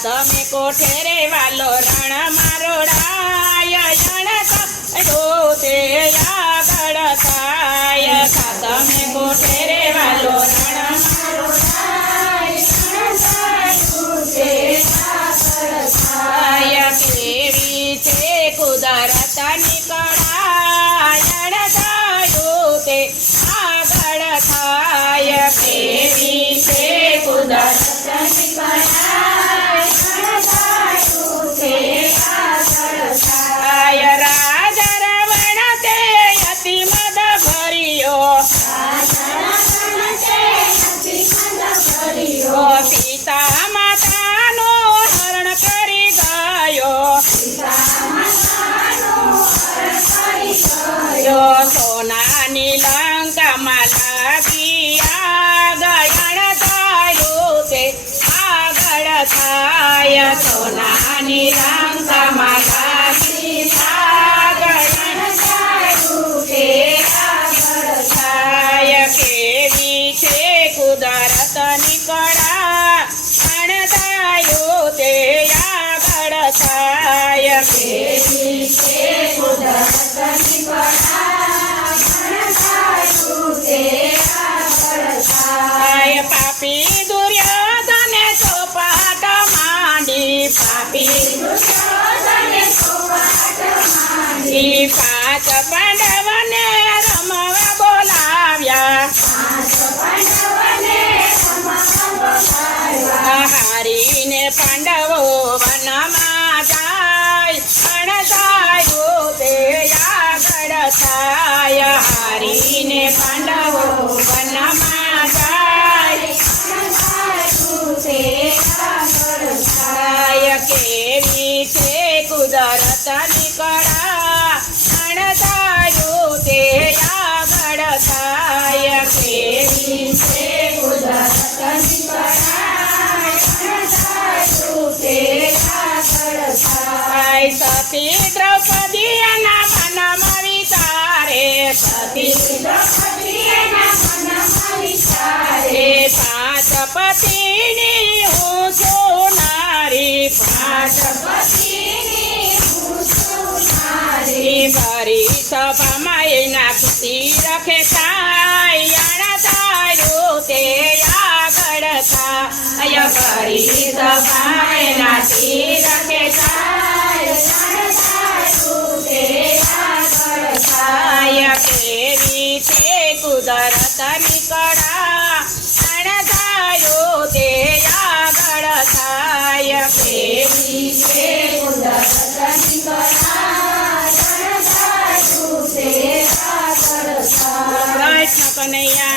તમે કોઠે રે વાલો રણ મારોડાય યણ તે આગળ થાય તમે કોઠે રે વાલો રણ મારોડાય કેવી છે કુદરતની કળા યણ તે આગળ થાય કેવી છે કુદરતની કળા રાજા રાવણ તે અતિ મદ ભર્યો સીતા માતાનો હરણ કરી ગયો સોનાની લંકામાં લાગી આગળ થયું તે આગળ થાય સોનાની લંકામાં લાગી આગળ થયું તે આગળ થાય કેવી છે કુદરતની કળા થયું તે આગળ થાય કેવી છે કુદરતની પાપી દુર્યોધને ચોપાટ માંડી પાંચ પાંડવને રમવા બોલાવ્યા હારીને પાંડવો વનમાં જાય અણસાયું તે આગળ થાય હારીને પાંડવો વનમાં જાય કેવી છે કુદરતની કળા અણસાયું તે આગળ થાય કેવી છે કુદરતની કળા સતી દ્રૌપદી એના મનમાં વિચારે પાંચ પતિની હું છું નારી ભરી સભામાં એના ખુશી રખે થાય તારું તે આગળ થાય ભરી સભામાં એના રખે થાય કેવી છે કુદરતની કળા અણસાયું તે આગળ થાય કેવી છે કુદરતની કળા અણસાયું તે આગળ થાય કૃષ્ણ કનૈયા